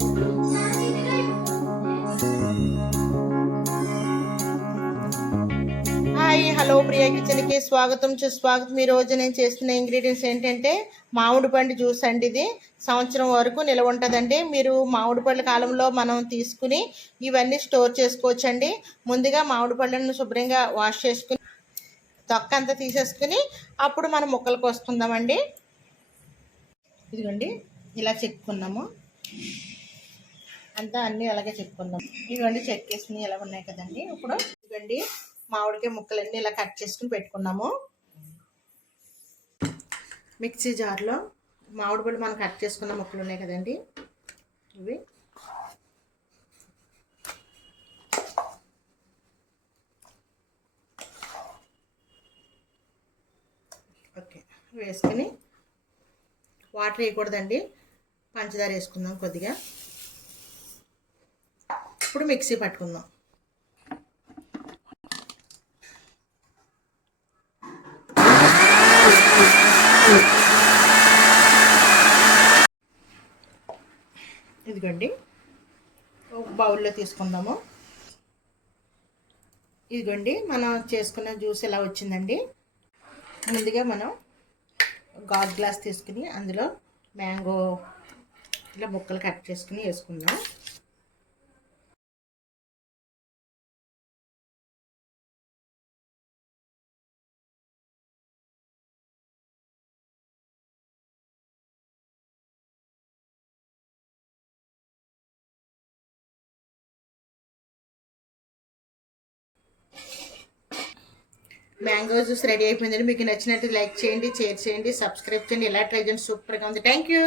Hi hello Priya కిచెన్కి స్వాగతం సుస్వాగతం ఈరోజు రోజు నేను చేస్తున్న ఇంగ్రీడియంట్స్ ఏంటంటే మామిడి పండు జ్యూస్ అండి ఇది. సంవత్సరం వరకు నిల్వ ఉంటుందండి. మీరు మామిడి పళ్ళ కాలంలో మనం తీసుకుని ఇవన్నీ స్టోర్ చేసుకోవచ్చండి. ముందుగా మామిడి పళ్ళను శుభ్రంగా వాష్ చేసుకుని తొక్క అంతా తీసేసుకుని అప్పుడు మనం ముక్కలకు వస్తుందామండి. ఇదిగోండి ఇలా చెక్కున్నాము. అంతా అన్నీ అలాగే చెప్పుకుందాం. ఇవన్నీ చెక్ చేసుకుని ఎలా ఉన్నాయి కదండి? ఇప్పుడు ఇదిగోండి మామిడికాయ ముక్కలన్నీ ఇలా కట్ చేసుకుని పెట్టుకున్నాము. మిక్సీ జార్లో మామిడి పళ్ళు మనం కట్ చేసుకున్న ముక్కలు ఉన్నాయి కదండి? ఇవి. ఓకే వేసుకుని వాటర్ వేయకూడదండి. పంచదార వేసుకుందాం కొద్దిగా. ఇప్పుడు మిక్సీ పట్టుకుందాం. ఇదిగోండి. ఒక బౌల్లో తీసుకుందాము. ఇదిగోండి మనం చేసుకున్న జ్యూస్ ఎలా వచ్చిందండి? ముందుగా మనం గాజు గ్లాస్ తీసుకుని అందులో మ్యాంగో ఇలా ముక్కలు కట్ చేసుకుని వేసుకుందాం. మ్యాంగో జ్యూస్ రెడీ అయిపోయిందండి. మీకు నచ్చినట్టు లైక్ చేయండి షేర్ చేయండి సబ్స్క్రైబ్ చేయండి. ఎలా ట్రై చేయండి సూపర్గా ఉంది. Thank you